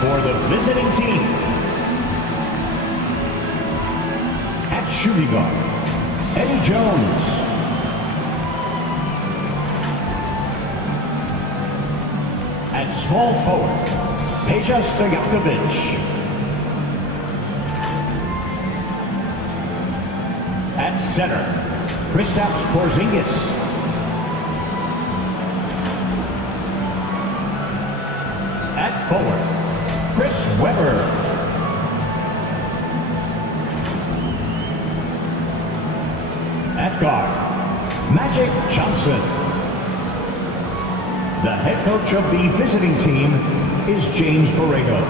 for the visiting team. At shooting guard, Eddie Jones. At small forward, Peja Stojakovic. At center, Kristaps Porzingis. At forward, Chris Webber. At guard, Magic Johnson. The head coach of the visiting team is James Borrego.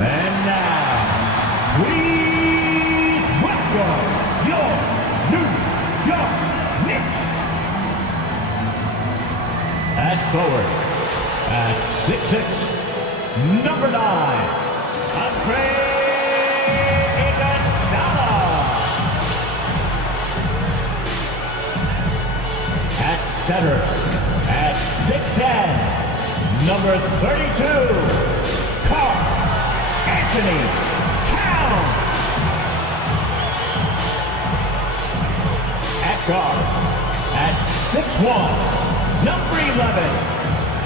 And now, please welcome your New York Knicks. At forward, at 6'6", number 9, Andre Iguodala. At center, at 6'10", number 32, Karl Anthony Towns. At guard, at 6'1", number 11,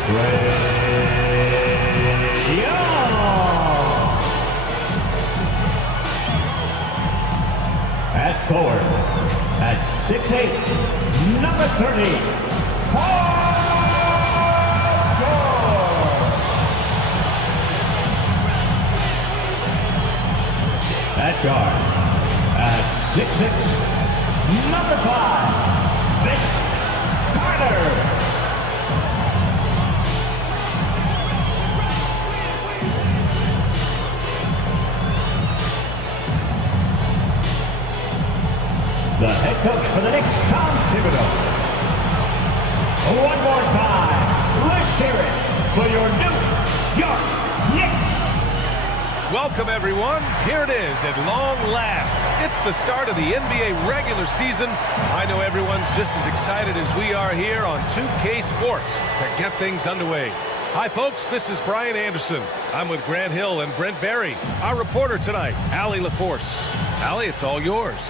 Brettyice. At forward, at 6'8", number 30, Paul George. At guard, at 6'6", number 5, Vince Carter. The head coach for the Knicks, Tom Thibodeau. One more time, let's hear it for your New York Knicks. Welcome, everyone. Here it is at long last. It's the start of the NBA regular season. I know everyone's just as excited as we are here on 2K Sports to get things underway. Hi, folks. This is Brian Anderson. I'm with Grant Hill and Brent Barry. Our reporter tonight, Allie LaForce. Allie, it's all yours.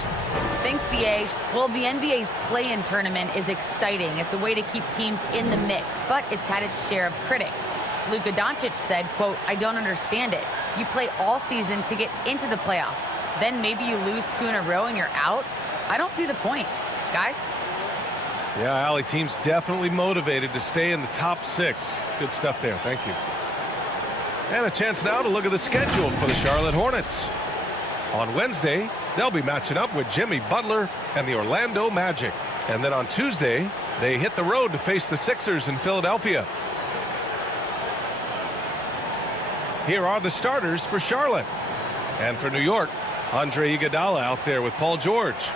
Thanks, BA. Well, the NBA's play-in tournament is exciting. It's a way to keep teams in the mix, but it's had its share of critics. Luka Doncic said, quote, "I don't understand it. You play all season to get into the playoffs. Then maybe you lose 2 in a row and you're out? I don't see the point." Guys? Yeah, Allie, team's definitely motivated to stay in the top 6. Good stuff there. Thank you. And a chance now to look at the schedule for the Charlotte Hornets. On Wednesday, they'll be matching up with Jimmy Butler and the Orlando Magic. And then on Tuesday, they hit the road to face the Sixers in Philadelphia. Here are the starters for Charlotte. And for New York, Andre Iguodala out there with Paul George.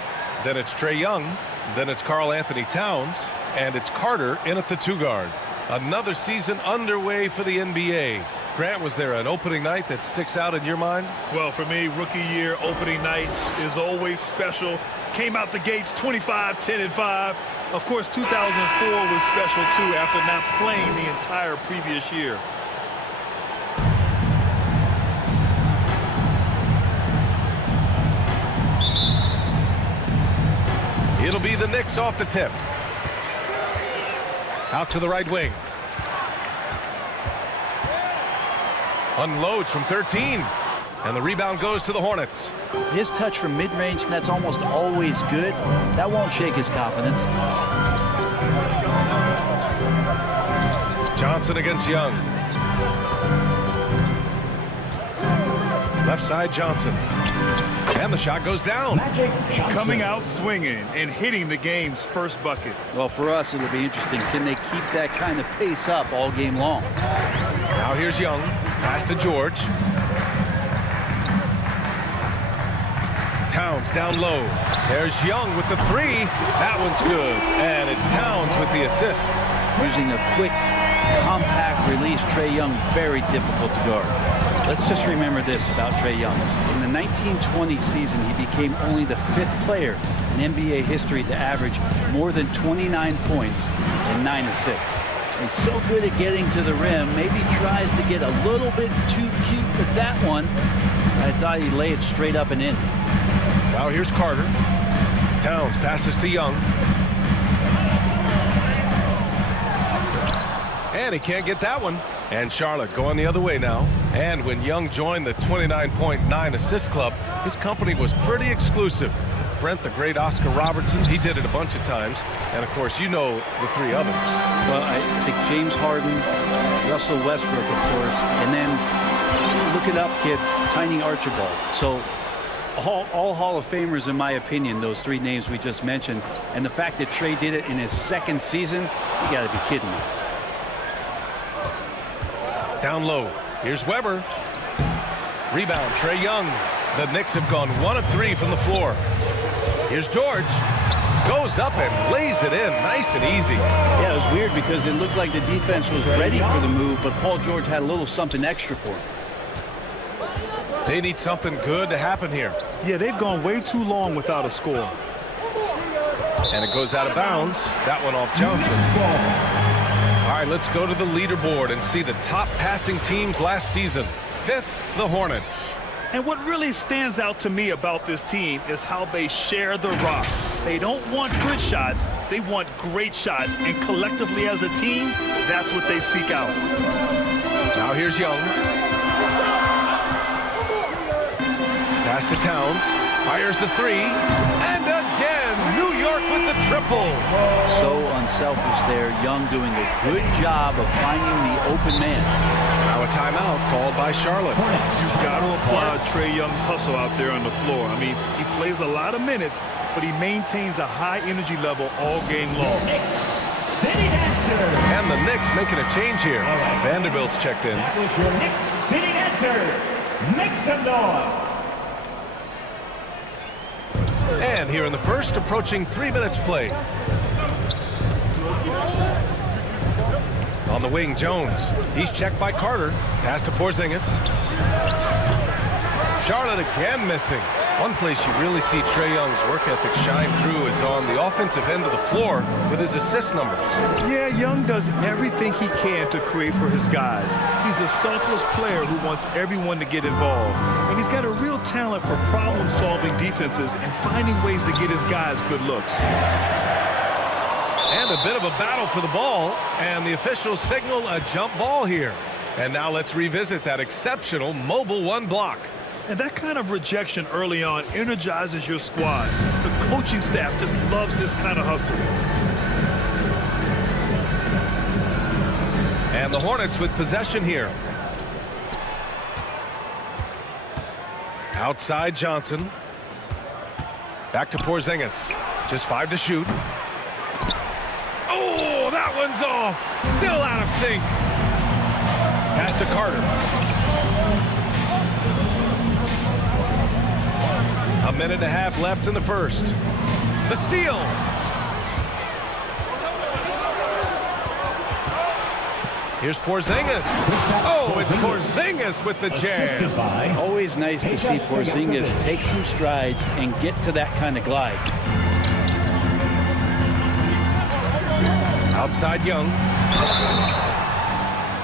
Then it's Trae Young. Then it's Karl Anthony Towns. And it's Carter in at the 2 guard. Another season underway for the NBA. Grant, was there an opening night that sticks out in your mind? Well, for me, rookie year opening night is always special. Came out the gates 25, 10, and 5. Of course, 2004 was special, too, after not playing the entire previous year. It'll be the Knicks off the tip. Out to the right wing. Unloads from 13. And the rebound goes to the Hornets. His touch from mid-range, that's almost always good. That won't shake his confidence. Johnson against Young. Left side, Johnson. And the shot goes down. Magic Johnson. Coming out swinging and hitting the game's first bucket. Well, for us, it'll be interesting. Can they keep that kind of pace up all game long? Now here's Young. Pass to George. Towns down low. There's Young with the 3. That one's good. And it's Towns with the assist. Using a quick, compact release, Trae Young, very difficult to guard. Let's just remember this about Trae Young. In the 1920 season, he became only the 5th player in NBA history to average more than 29 points and 9 assists. He's so good at getting to the rim, maybe tries to get a little bit too cute with that one. I thought he'd lay it straight up and in. Now here's Carter. Towns passes to Young. And he can't get that one. And Charlotte going the other way now. And when Young joined the 29.9 assist club, his company was pretty exclusive. Brent, the great Oscar Robertson, he did it a bunch of times. And, of course, you know the 3 others. Well, I think James Harden, Russell Westbrook, of course, and then look it up, kids, Tiny Archibald. So all Hall of Famers, in my opinion, those 3 names we just mentioned. And the fact that Trae did it in his 2nd season, you got to be kidding me. Down low. Here's Weber. Rebound, Trae Young. The Knicks have gone 1 of 3 from the floor. Here's George. Goes up and lays it in. Nice and easy. Yeah, it was weird because it looked like the defense was ready for the move, but Paul George had a little something extra for him. They need something good to happen here. Yeah, they've gone way too long without a score. And it goes out of bounds. That one off Johnson. All right, let's go to the leaderboard and see the top passing teams last season. 5th, the Hornets. And what really stands out to me about this team is how they share the rock. They don't want good shots, they want great shots. And collectively as a team, that's what they seek out. Now here's Young. Pass to Towns. Fires the 3. And again, New York with the triple. So unselfish there. Young doing a good job of finding the open man. Now a timeout called by Charlotte. You've got to applaud Trae Young's hustle out there on the floor. I mean, he plays a lot of minutes, but he maintains a high energy level all game long. City Dancer. And the Knicks making a change here. Right. Vanderbilt's checked in. That was your Knicks City Dancers. Make some noise. And here in the first, approaching 3 minutes play. On the wing, Jones. He's checked by Carter. Pass to Porzingis. Charlotte again missing. One place you really see Trae Young's work ethic shine through is on the offensive end of the floor with his assist numbers. Yeah, Young does everything he can to create for his guys. He's a selfless player who wants everyone to get involved. And he's got a real talent for problem-solving defenses and finding ways to get his guys good looks. And a bit of a battle for the ball, and the officials signal a jump ball here. And now let's revisit that exceptional mobile 1 block. And that kind of rejection early on energizes your squad. The coaching staff just loves this kind of hustle. And the Hornets with possession here. Outside Johnson. Back to Porzingis. Just 5 to shoot. Oh, that one's off. Still out of sync. Pass to Carter. A minute and a half left in the first. The steal. Here's Porzingis. Oh, it's Porzingis with the jam. Always nice to see Porzingis take some strides and get to that kind of glide. Outside Young.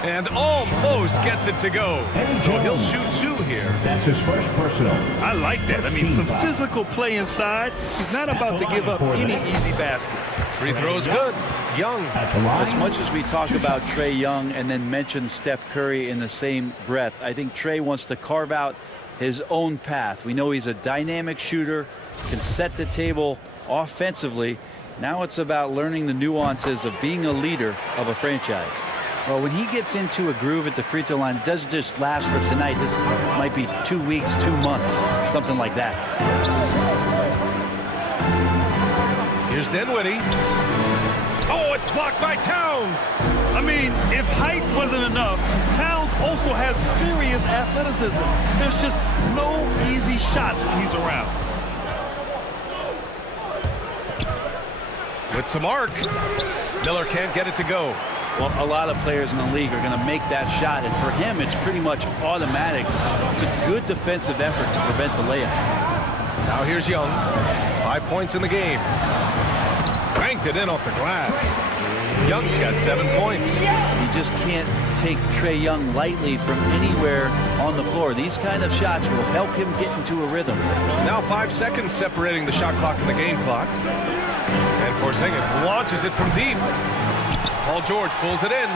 And almost gets it to go. So he'll shoot 2 here. That's his first personal. I like that. I mean, some physical play inside. He's not about to give up any easy baskets. Free throw's good. Young. As much as we talk about Trae Young and then mention Steph Curry in the same breath, I think Trae wants to carve out his own path. We know he's a dynamic shooter, can set the table offensively. Now it's about learning the nuances of being a leader of a franchise. Well, when he gets into a groove at the free throw line, it doesn't just last for tonight. This might be 2 weeks, 2 months, something like that. Here's Dinwiddie. Oh, it's blocked by Towns. I mean, if height wasn't enough, Towns also has serious athleticism. There's just no easy shots when he's around. With some arc. Miller can't get it to go. Well, a lot of players in the league are going to make that shot, and for him, it's pretty much automatic. It's a good defensive effort to prevent the layup. Now here's Young. 5 points in the game. Banked it in off the glass. Young's got 7 points. You just can't take Trae Young lightly from anywhere on the floor. These kind of shots will help him get into a rhythm. Now 5 seconds separating the shot clock and the game clock. And Porzingis launches it from deep. Paul George pulls it in.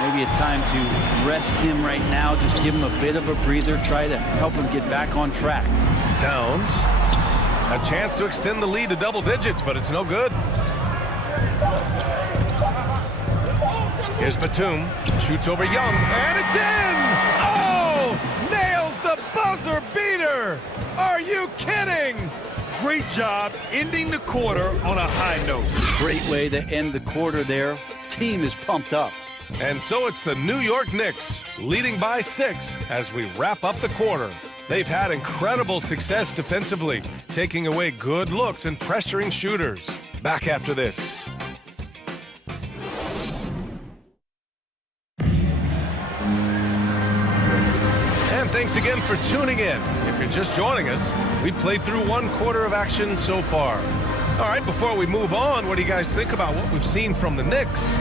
Maybe a time to rest him right now. Just give him a bit of a breather. Try to help him get back on track. Towns. A chance to extend the lead to double digits, but it's no good. Here's Batum. Shoots over Young, and it's in! Oh! Nails the buzzer beater! Are you kidding? Great job ending the quarter on a high note. Great way to end the quarter there. Team is pumped up. And so it's the New York Knicks leading by 6 as we wrap up the quarter. They've had incredible success defensively, taking away good looks and pressuring shooters. Back after this. And thanks again for tuning in. If you're just joining us, we've played through 1 quarter of action so far. All right, before we move on, what do you guys think about what we've seen from the Knicks?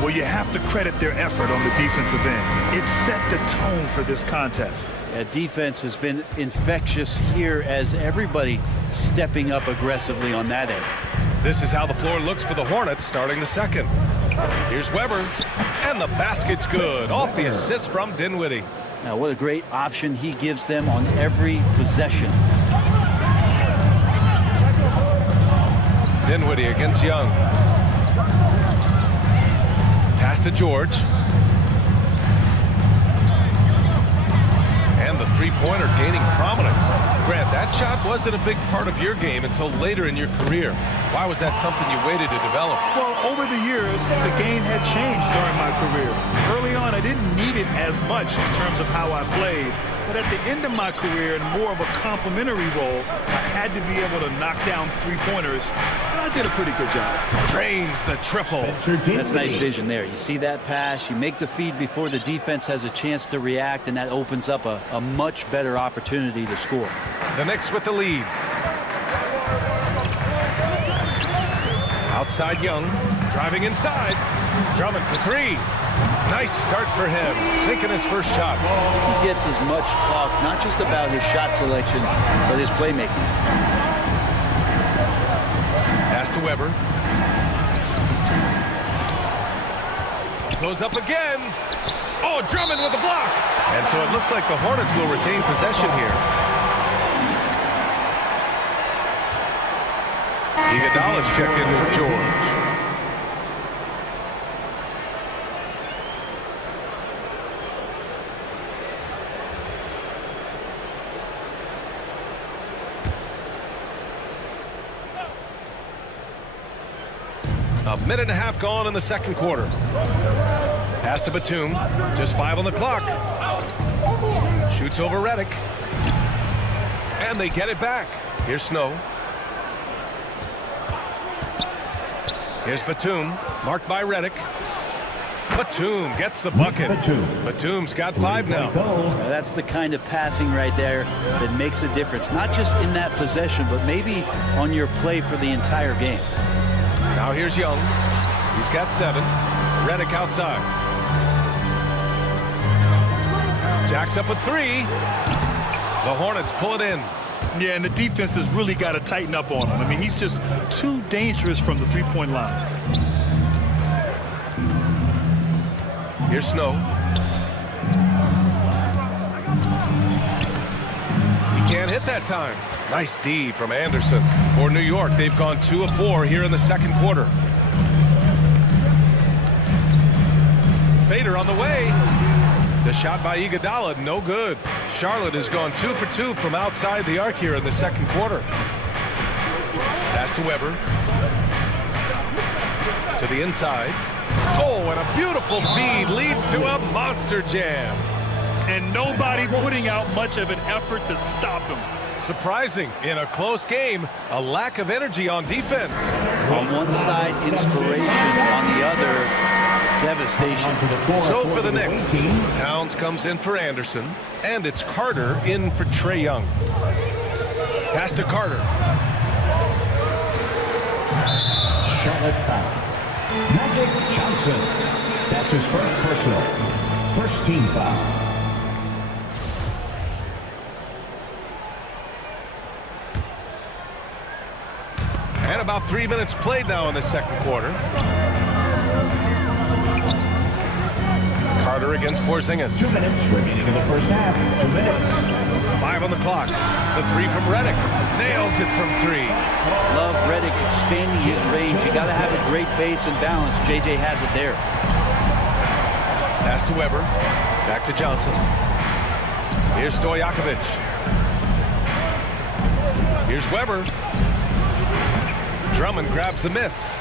Well, you have to credit their effort on the defensive end. It set the tone for this contest. Yeah, defense has been infectious here as everybody stepping up aggressively on that end. This is how the floor looks for the Hornets starting the second. Here's Weber, and the basket's good off the assist from Dinwiddie. Now, what a great option he gives them on every possession. Dinwiddie against Young. Pass to George. And the three-pointer gaining prominence. Grant, that shot wasn't a big part of your game until later in your career. Why was that something you waited to develop? Well, over the years, the game had changed during my career. Early on, I didn't need it as much in terms of how I played. But at the end of my career, in more of a complementary role, I had to be able to knock down three-pointers. And I did a pretty good job. Drains the triple. That's nice vision there. You see that pass, you make the feed before the defense has a chance to react, and that opens up a much better opportunity to score. The Knicks with the lead. Outside Young, driving inside. Drummond for 3. Nice start for him, sinking his first shot. He gets as much talk, not just about his shot selection, but his playmaking. Pass to Weber. Goes up again. Oh, Drummond with the block. And so it looks like the Hornets will retain possession here. Iguodala's check in for George. A minute and a half gone in the second quarter. Pass to Batum. Just 5 on the clock. Shoots over Redick. And they get it back. Here's Snow. Here's Batum. Marked by Redick. Batum gets the bucket. Batum's got 5 now. That's the kind of passing right there that makes a difference. Not just in that possession, but maybe on your play for the entire game. Now here's Young. He's got 7. Redick outside. Jacks up at 3. The Hornets pull it in. Yeah, and the defense has really got to tighten up on him. I mean, he's just too dangerous from the three-point line. Here's Snow. He can't hit that time. Nice D from Anderson. For New York, they've gone 2 of 4 here in the second quarter. Fader on the way. The shot by Iguodala, no good. Charlotte has gone 2 for 2 from outside the arc here in the second quarter. Pass to Weber. To the inside. Oh, and a beautiful feed leads to a monster jam. And nobody putting out much of an effort to stop him. Surprising in a close game, a lack of energy on defense. On one side, inspiration. On the other, devastation. So for the Knicks, Towns comes in for Anderson, and it's Carter in for Trae Young. Pass to Carter. Charlotte foul. Magic Johnson. That's his first personal. First team foul. And about 3 minutes played now in the second quarter. Carter against Porzingis. 2 minutes remaining in the first half. 2 minutes. 5 on the clock. The three from Redick. Nails it from 3. Love Redick expanding his range. You got to have a great base and balance. JJ has it there. Pass to Weber. Back to Johnson. Here's Stojakovic. Here's Weber. Drummond grabs the miss.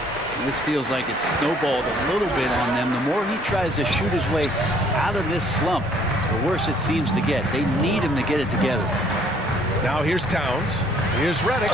This feels like it's snowballed a little bit on them. The more he tries to shoot his way out of this slump, the worse it seems to get. They need him to get it together. Now here's Towns. Here's Redick.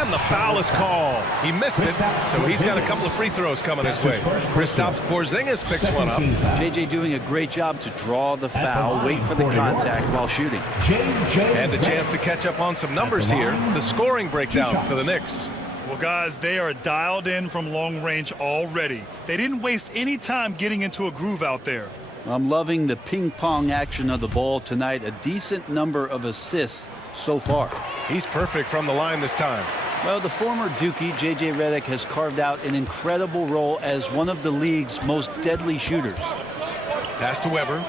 And the foul is called. He missed it, so he's got a couple of free throws coming his way. Kristaps Porzingis picks one up. JJ doing a great job to draw the foul, wait for the contact while shooting. And a chance to catch up on some numbers here. The scoring breakdown for the Knicks. Well, guys, they are dialed in from long range already. They didn't waste any time getting into a groove out there. I'm loving the ping pong action of the ball tonight. A decent number of assists so far. He's perfect from the line this time. Well, the former Dookie, J.J. Redick, has carved out an incredible role as one of the league's most deadly shooters. Pass to Weber.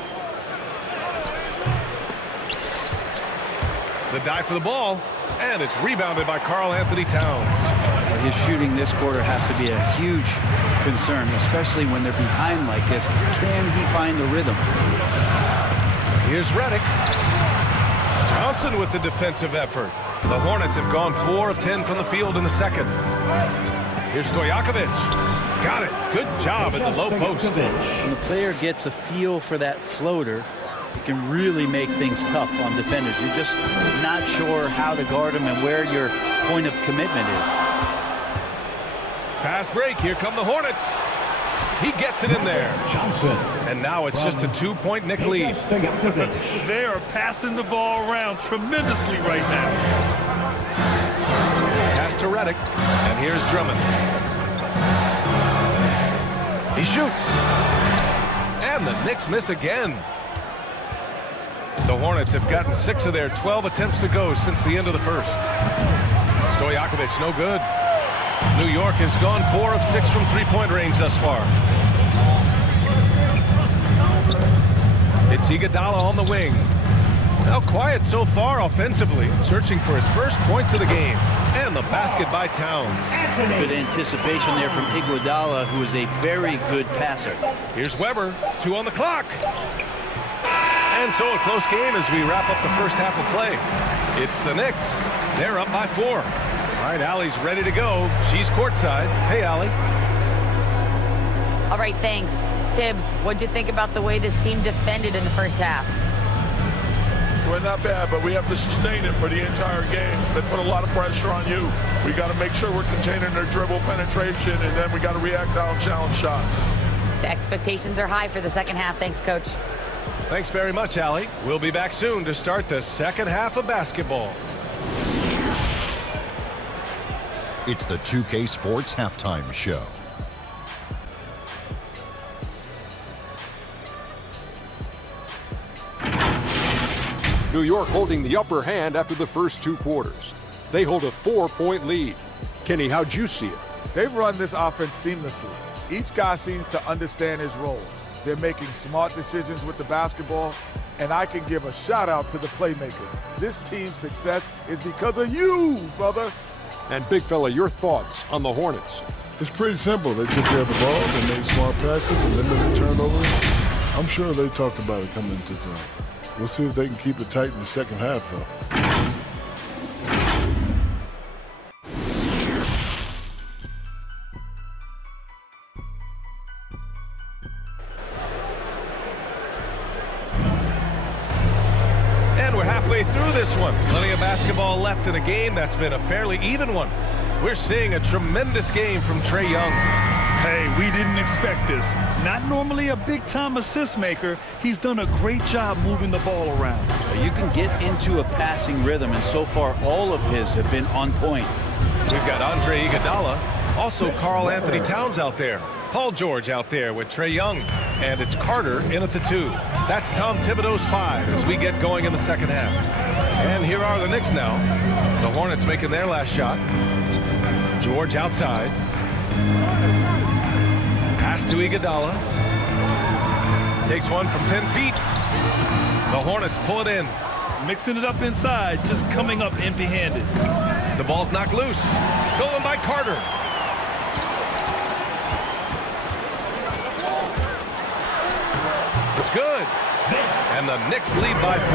The dive for the ball, and it's rebounded by Karl-Anthony Towns. His shooting this quarter has to be a huge concern, especially when they're behind like this. Can he find the rhythm? Here's Redick. Johnson with the defensive effort. The Hornets have gone 4 of 10 from the field in the second. Here's Stojakovic. Got it. Good job at the low post. When the player gets a feel for that floater, it can really make things tough on defenders. You're just not sure how to guard them and where your point of commitment is. Fast break. Here come the Hornets. He gets it in there. Johnson. And now it's just a 2-point Knick lead. They are passing the ball around tremendously right now. Pass to Redick. And here's Drummond. He shoots. And the Knicks miss again. The Hornets have gotten 6 of their 12 attempts to go since the end of the first. Stojakovic, no good. New York has gone 4 of 6 from three-point range thus far. It's Iguodala on the wing. Now quiet so far offensively, searching for his first points of the game. And the basket by Towns. Good anticipation there from Iguodala, who is a very good passer. Here's Weber, 2 on the clock. And so a close game as we wrap up the first half of play. It's the Knicks. They're up by 4. All right, Allie's ready to go. She's courtside. Hey, Allie. All right, thanks. Tibbs, what'd you think about the way this team defended in the first half? Well, not bad, but we have to sustain it for the entire game. They put a lot of pressure on you. We got to make sure we're containing their dribble penetration, and then we got to react on challenge shots. The expectations are high for the second half. Thanks, Coach. Thanks very much, Allie. We'll be back soon to start the second half of basketball. It's the 2K Sports Halftime Show. New York holding the upper hand after the first 2 quarters. They hold a 4-point lead. Kenny, how'd you see it? They've run this offense seamlessly. Each guy seems to understand his role. They're making smart decisions with the basketball, and I can give a shout out to the playmakers. This team's success is because of you, brother. And big fella, your thoughts on the Hornets? It's pretty simple. They took care of the ball, they made smart passes, and limited turnovers. I'm sure they talked about it coming into time. We'll see if they can keep it tight in the second half, though. And we're halfway through this one. Plenty of basketball left in a game that's been a fairly even one. We're seeing a tremendous game from Trae Young. Hey, we didn't expect this. Not normally a big-time assist maker. He's done a great job moving the ball around. You can get into a passing rhythm, and so far all of his have been on point. We've got Andre Iguodala, also Karl Anthony Towns out there. Paul George out there with Trae Young. And it's Carter in at the 2. That's Tom Thibodeau's 5 as we get going in the second half. And here are the Knicks now. The Hornets making their last shot. George outside. Pass to Iguodala. Takes one from 10 feet. The Hornets pull it in. Mixing it up inside, just coming up empty-handed. The ball's knocked loose. Stolen by Carter. It's good. And the Knicks lead by 4.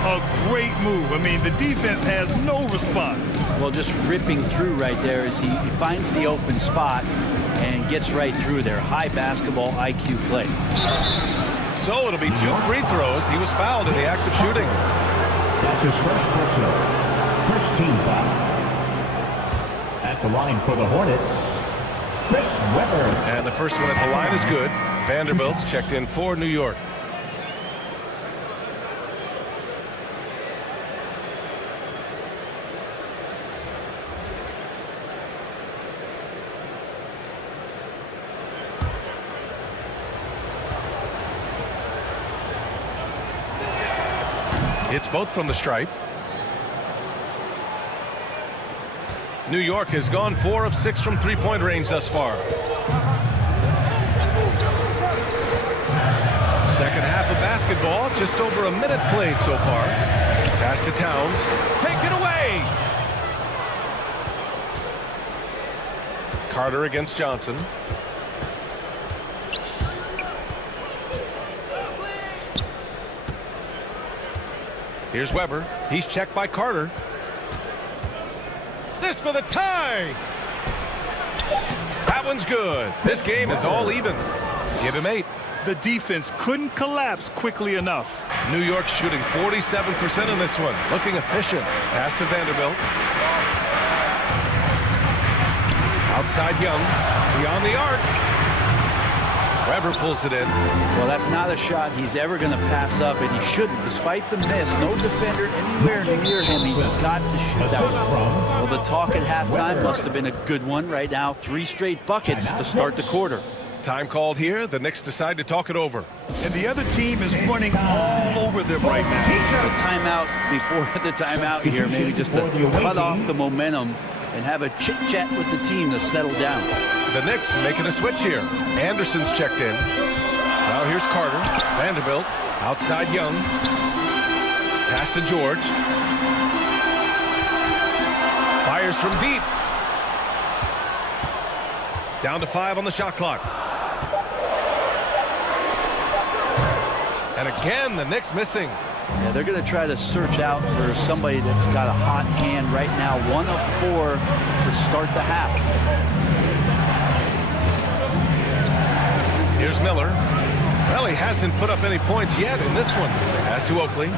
A great move. I mean, the defense has no response. Well, just ripping through right there as he finds the open spot and gets right through there. High basketball IQ play. So it'll be 2 free throws. He was fouled in the act of shooting. That's his first personal. First team foul. At the line for the Hornets, Chris Webber. And the first one at the line is good. Vanderbilt's checked in for New York. It's both from the stripe. New York has gone 4 of 6 from three-point range thus far. Second half of basketball, just over a minute played so far. Pass to Towns. Take it away! Carter against Johnson. Here's Webber. He's checked by Carter. This for the tie! That one's good. This game is all even. Give him 8. The defense couldn't collapse quickly enough. New York shooting 47% in this one. Looking efficient. Pass to Vanderbilt. Outside Young. Beyond the arc. Webber pulls it in. Well, that's not a shot he's ever going to pass up, and he shouldn't. Despite the miss, no defender anywhere near him. He's got to shoot that one. Well, the talk at halftime must have been a good one right now. 3 straight buckets to start the quarter. Time called here. The Knicks decide to talk it over. And the other team is running all over them right now. A timeout before the timeout here, maybe just to cut off the momentum and have a chit-chat with the team to settle down. The Knicks making a switch here. Anderson's checked in. Now here's Carter. Vanderbilt. Outside Young. Pass to George. Fires from deep. Down to 5 on the shot clock. And again, the Knicks missing. Yeah, they're going to try to search out for somebody that's got a hot hand right now. 1 of 4 to start the half. Here's Miller. Well, he hasn't put up any points yet in this one. Pass to Oakley.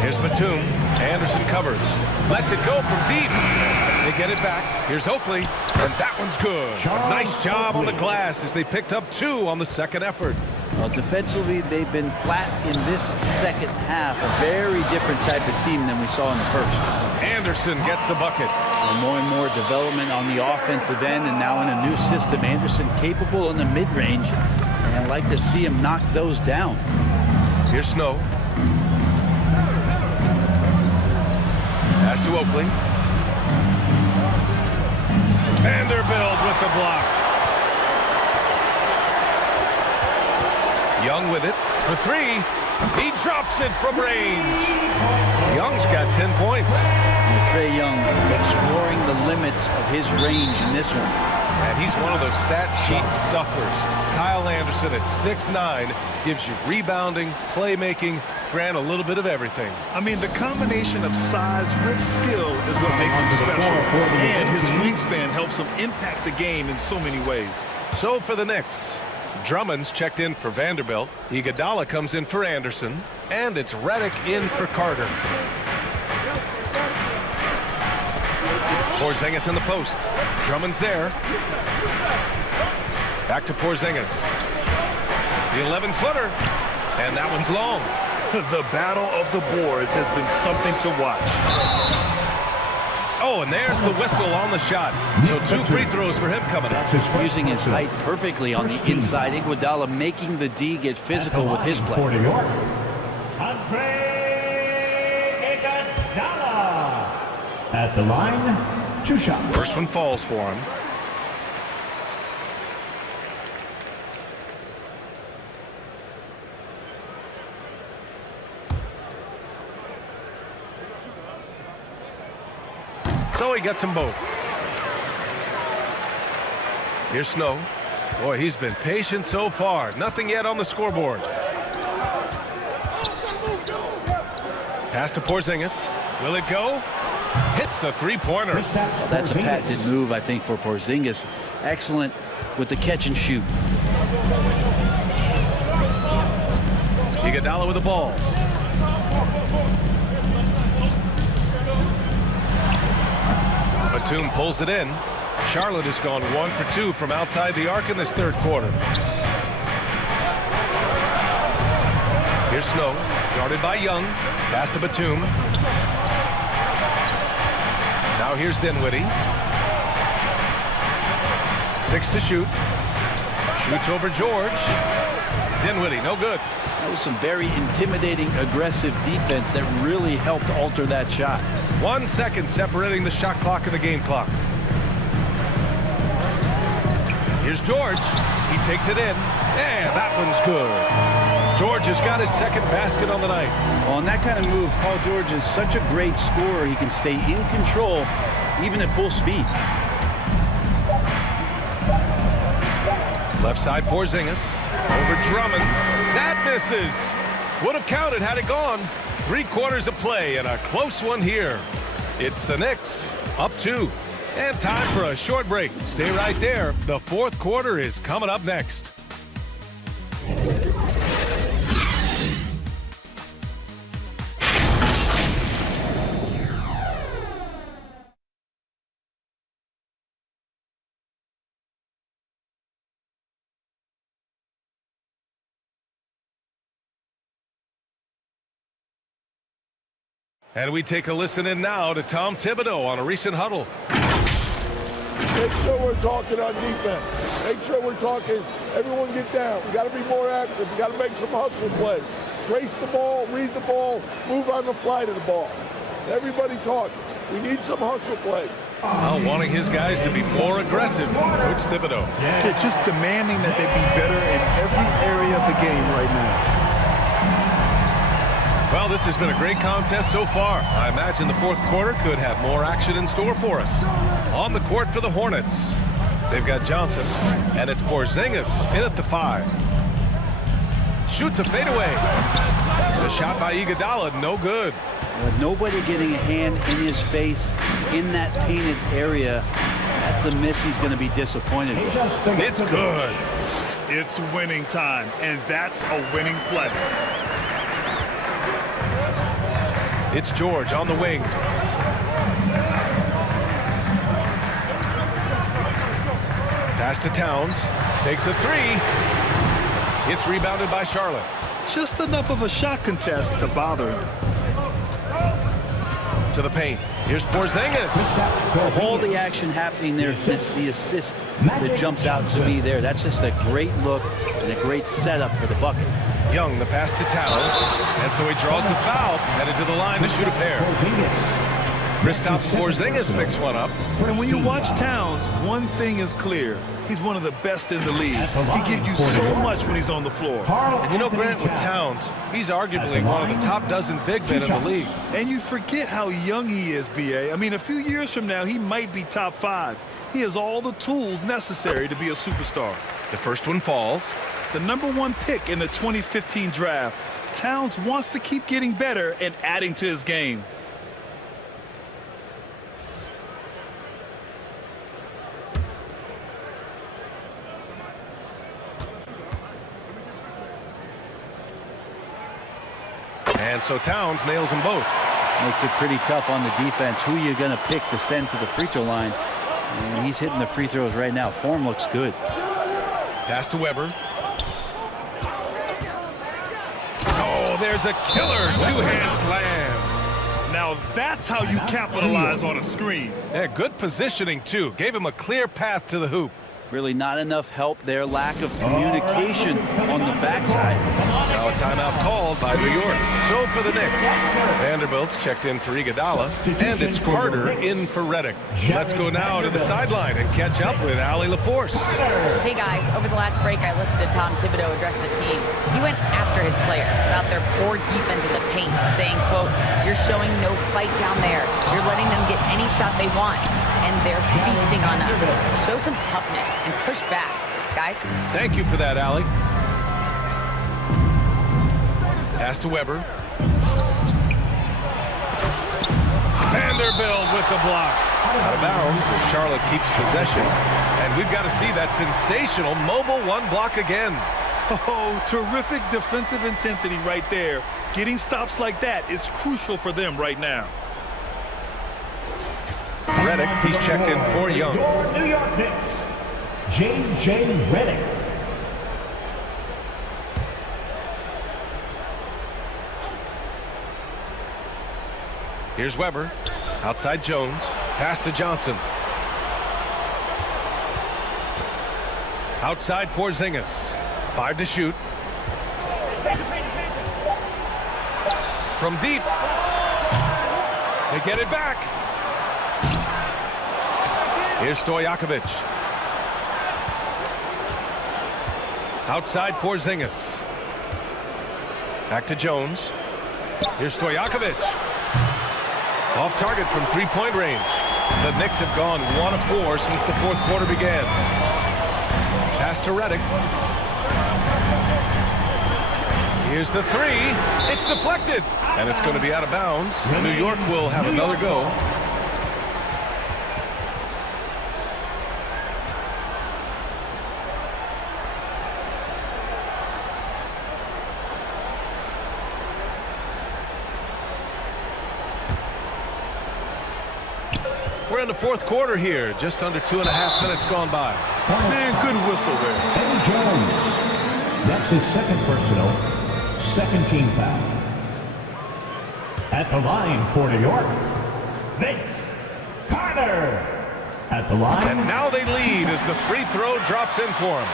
Here's Batum. Anderson covers. Lets it go from deep. They get it back. Here's Oakley. And that one's good. A nice job on the glass as they picked up 2 on the second effort. Well, defensively, they've been flat in this second half. A very different type of team than we saw in the first. Anderson gets the bucket. More and more development on the offensive end, and now in a new system. Anderson capable in the mid-range, and I'd like to see him knock those down. Here's Snow. Pass to Oakley. Vanderbilt with the block. Young with it for 3. He drops it from range. Young's got 10 points. Trae Young exploring the limits of his range in this one. And he's one of those stat sheet stuffers. Kyle Anderson at 6'9" gives you rebounding, playmaking, Grant, a little bit of everything. I mean, the combination of size with skill is what makes him special. And his wingspan helps him impact the game in so many ways. So for the Knicks, Drummond's checked in for Vanderbilt. Iguodala comes in for Anderson. And it's Redick in for Carter. Porzingis in the post. Drummond's there. Back to Porzingis. The 11-footer. And that one's long. The battle of the boards has been something to watch. Oh, and there's the whistle on the shot. So 2 free throws for him coming up. Using his height perfectly on the inside. Iguodala making the D get physical with his play. For New York, Iguodala. At the line, 2 shots. First one falls for him. So he gets them both. Here's Snow. Boy, he's been patient so far. Nothing yet on the scoreboard. Pass to Porzingis. Will it go? Hits a 3-pointer. That's a patented move, I think, for Porzingis. Excellent with the catch and shoot. Iguodala with the ball. Batum pulls it in. Charlotte has gone 1 for 2 from outside the arc in this third quarter. Here's Snow, guarded by Young. Pass to Batum. Now here's Dinwiddie. 6 to shoot. Shoots over George. Dinwiddie, no good. That was some very intimidating, aggressive defense that really helped alter that shot. 1 second separating the shot clock and the game clock. Here's George. He takes it in. And that one's good. George has got his second basket on the night. Well, on that kind of move, Paul George is such a great scorer. He can stay in control even at full speed. Left side Porzingis. Over Drummond. That misses. Would have counted had it gone. 3 quarters of play and a close one here. It's the Knicks up 2. And time for a short break. Stay right there. The 4th quarter is coming up next. And we take a listen in now to Tom Thibodeau on a recent huddle. Make sure we're talking on defense. Make sure we're talking, everyone get down. We got to be more active. We got to make some hustle plays. Trace the ball, read the ball, move on the fly to the ball. Everybody talking. We need some hustle plays. Wanting his guys to be more aggressive, Coach Thibodeau. Yeah, just demanding that they be better in every area of the game right now. Well, this has been a great contest so far. I imagine the 4th quarter could have more action in store for us. On the court for the Hornets, they've got Johnson, and it's Porzingis in at the 5. Shoots a fadeaway. The shot by Iguodala, no good. Nobody getting a hand in his face in that painted area. That's a miss he's going to be disappointed with. It's good. It's winning time, and that's a winning play. It's George on the wing. Pass to Towns. Takes a 3. It's rebounded by Charlotte. Just enough of a shot contest to bother him. To the paint. Here's Porzingis. All the action happening there. It's the assist that jumps out to me there. That's just a great look and a great setup for the bucket. Young, the pass to Towns. And so he draws the foul. Headed to the line to shoot a pair. Kristaps Porzingis picks one up. And when you watch Towns, one thing is clear. He's one of the best in the league. He gives you so much when he's on the floor. And you know, Grant, with Towns, he's arguably one of the top dozen big men in the league. And you forget how young he is, B.A. I mean, a few years from now, he might be top 5. He has all the tools necessary to be a superstar. The first one falls. The #1 pick in the 2015 draft, Towns wants to keep getting better and adding to his game. And so Towns nails them both. Makes it pretty tough on the defense. Who you're going to pick to send to the free throw line. And he's hitting the free throws right now. Form looks good. Pass to Weber. Oh, there's a killer two-hand slam. Now that's how you capitalize on a screen. Yeah, good positioning, too. Gave him a clear path to the hoop. Really not enough help there. Lack of communication on the backside. Now a timeout called by New York. So for the Knicks, Vanderbilt's checked in for Iguodala, and it's Carter in for Redick. Let's go now to the sideline and catch up with Allie LaForce. Hey guys, over the last break I listened to Tom Thibodeau address the team. He went after his players about their poor defense in the paint, saying, quote, "You're showing no fight down there. You're letting them get any shot they want, and they're feasting on us. Show some toughness and push back, guys." Thank you for that, Allie. Pass to Weber. Vanderbilt with the block. Out of bounds as Charlotte keeps possession. And we've got to see that sensational mobile one block again. Oh, terrific defensive intensity right there. Getting stops like that is crucial for them right now. Redick, he's checked in for Young. Your New York Knicks, J.J. Redick. Here's Weber. Outside Jones. Pass to Johnson. Outside Porzingis. 5 to shoot. From deep. They get it back. Here's Stojakovic. Outside Porzingis. Back to Jones. Here's Stojakovic. Off target from three-point range. The Knicks have gone 1 of 4 since the fourth quarter began. Pass to Redick. Here's the three. It's deflected. And it's going to be out of bounds. New York will have another go. We're in the fourth quarter here. Just under 2.5 minutes gone by. Man, good whistle there. Eddie Jones. That's his second personal. Second team foul. At the line for New York, Vince Carter. At the line. And now they lead as the free throw drops in for him.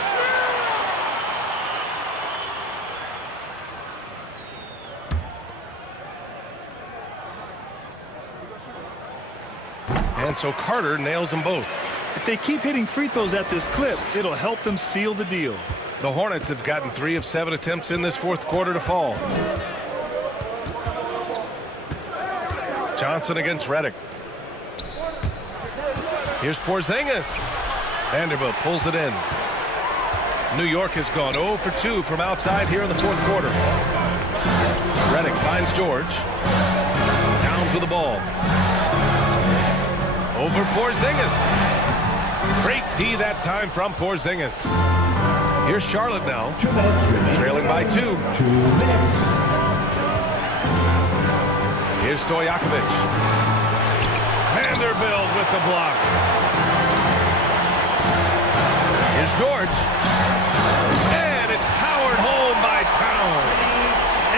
And so Carter nails them both. If they keep hitting free throws at this clip, it'll help them seal the deal. The Hornets have gotten 3 of 7 attempts in this fourth quarter to fall. Johnson against Redick. Here's Porzingis. Vanderbilt pulls it in. New York has gone 0 for 2 from outside here in the fourth quarter. Redick finds George. Towns with the ball. Over Porzingis. Great D that time from Porzingis. Here's Charlotte now. 2 minutes remaining. Trailing by 2. 2 minutes. Here's Stojakovic. Vanderbilt with the block. Here's George. And it's powered home by Towns.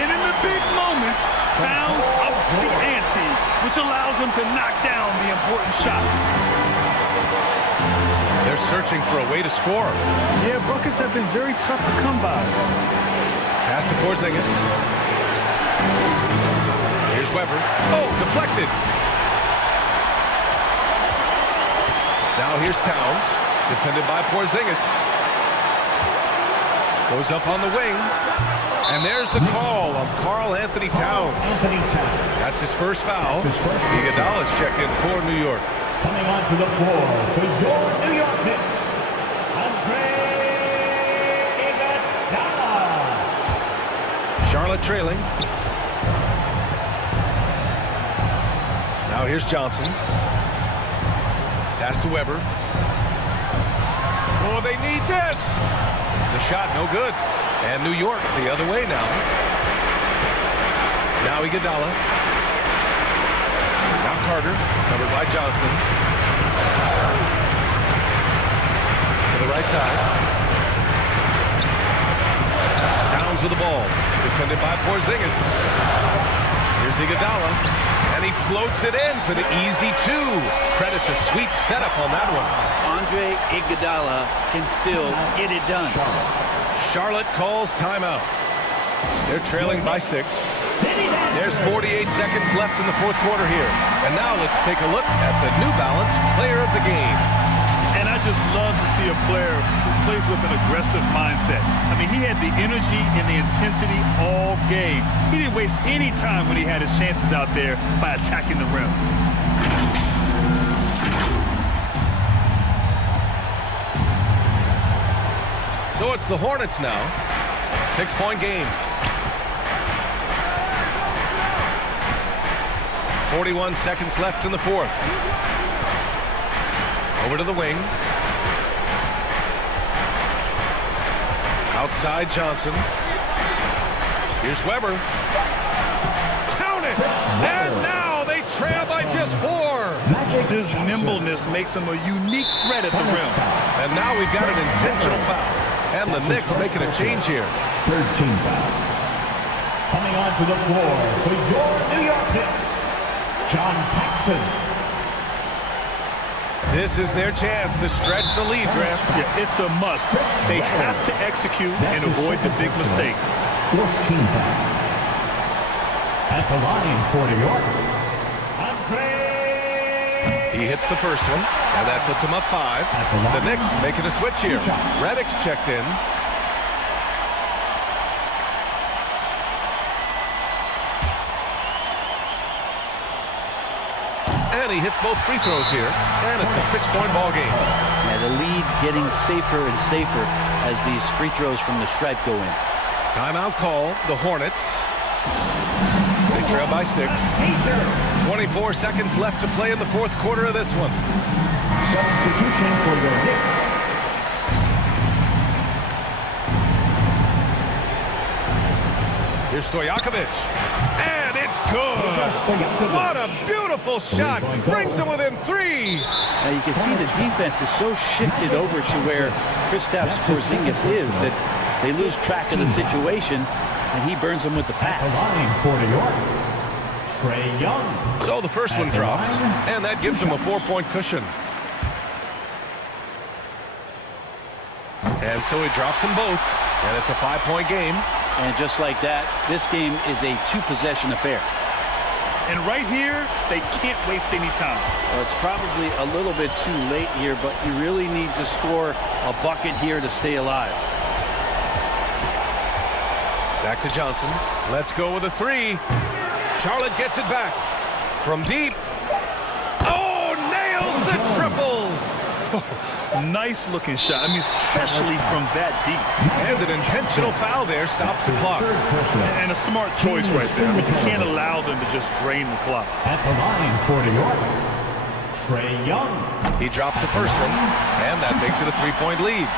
And in the big moments, Towns ups the ante, which allows him to knock down the important shots. They're searching for a way to score. Yeah, buckets have been very tough to come by. Pass to Porzingis. Here's Weber. Oh, deflected. Now here's Towns. Defended by Porzingis. Goes up on the wing. And there's the call on Karl Anthony Towns. That's his first foul. Iguodala's checked in for New York. Coming onto the floor for your New York Knicks, Andre Iguodala. Charlotte trailing. Now here's Johnson. Pass to Weber. Oh, they need this. The shot no good. And New York the other way now. Now Iguodala. Now Carter, covered by Johnson. To the right side. Downs with the ball. Defended by Porzingis. Here's Iguodala. And he floats it in for the easy two. Credit the sweet setup on that one. Andre Iguodala can still get it done. Charlotte calls timeout. They're trailing by 6. There's 48 seconds left in the fourth quarter here. And now let's take a look at the New Balance Player of the Game. And I just love to see a player who plays with an aggressive mindset. I mean, he had the energy and the intensity all game. He didn't waste any time when he had his chances out there by attacking the rim. So it's the Hornets now. 6-point game. 41 seconds left in the fourth. Over to the wing. Outside Johnson. Here's Weber. Count it! And now they trail by just 4. His nimbleness makes him a unique threat at the rim. And now we've got an intentional foul. And the Knicks making a change here. 13 foul. Coming onto the floor for your New York Knicks, John Paxson. This is their chance to stretch the lead, Grant. Yeah, it's a must. They have to execute and avoid the big mistake. 14 foul. At the line for New York, Andre. He hits the first one, and that puts him up 5. The Knicks making a switch here. Reddick's checked in. And he hits both free throws here, and it's a 6-point ball game. Yeah, the lead getting safer and safer as these free throws from the stripe go in. Timeout call, the Hornets. They trail by 6. 24 seconds left to play in the fourth quarter of this one. Substitution for your Knicks. Here's Stojakovic. And it's good. What a beautiful shot. Brings him within 3. Now you can see the defense is so shifted over to where Kristaps Porzingis is that they lose track of the situation, and he burns them with the pass. The line for New York, Trae Young. So the first one drops, and that gives him a 4-point cushion. And so he drops them both, and it's a 5-point game. And just like that, this game is a 2-possession affair. And right here, they can't waste any time. Well, it's probably a little bit too late here, but you really need to score a bucket here to stay alive. Back to Johnson. Let's go with a 3. Charlotte gets it back. From deep. Oh, nails the triple. Nice looking shot. I mean, especially from that deep. And an intentional foul there stops the clock. And a smart choice right there. I mean, you can't allow them to just drain the clock. At the line for New York, Trae Young. He drops the first one, and that makes it a 3-point lead.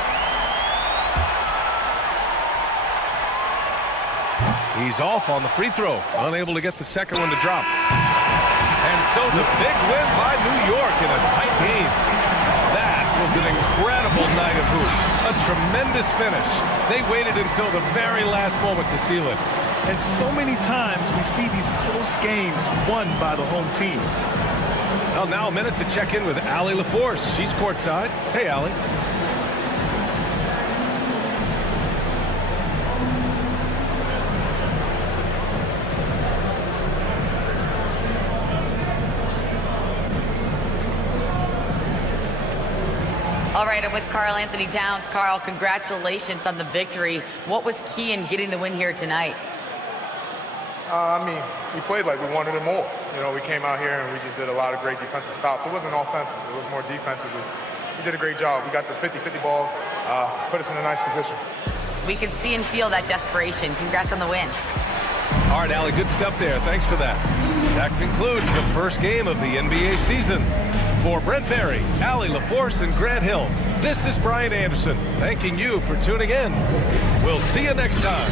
He's off on the free throw, unable to get the second one to drop. And so the big win by New York in a tight game. That was an incredible night of hoops. A tremendous finish. They waited until the very last moment to seal it. And so many times we see these close games won by the home team. Well, now a minute to check in with Allie LaForce. She's courtside. Hey, Allie. All right, I'm with Karl Anthony Towns. Karl, congratulations on the victory. What was key in getting the win here tonight? I mean, we played like we wanted it more. You know, we came out here and we just did a lot of great defensive stops. It wasn't offensive. It was more defensively. We did a great job. We got those 50-50 balls, put us in a nice position. We can see and feel that desperation. Congrats on the win. All right, Allie, good stuff there. Thanks for that. That concludes the first game of the NBA season. For Brent Barry, Allie LaForce, and Grant Hill, this is Brian Anderson, thanking you for tuning in. We'll see you next time.